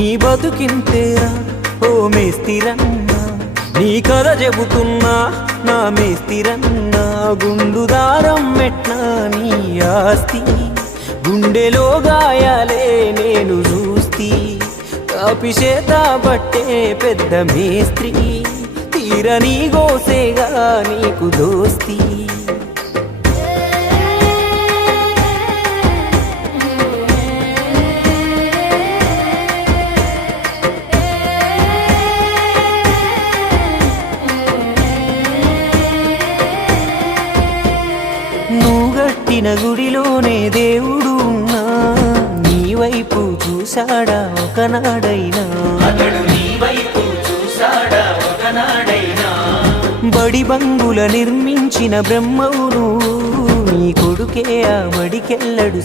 నీ బతుకింతేరా ఓ మేస్తిరన్నా, నీ కథ చెబుతున్నా నా మేస్తిరన్నా. గుండు దారం మెట్నా నీ ఆస్తి, గుండెలో గాయాలే నేను చూస్తి. కాపిచేత బట్టే పెద్ద మేస్త్రి, తీరని గోసేగా నీకు దోస్తి. నువ్వు గట్టిన గుడిలోనే దేవుడు ఉన్నా, నీ వైపు చూశాడా ఒకనాడైనా? బడి బంగుల నిర్మించిన బ్రహ్మవు నువ్వు, నీ కొడుకే ఆ బడికెళ్ళడు.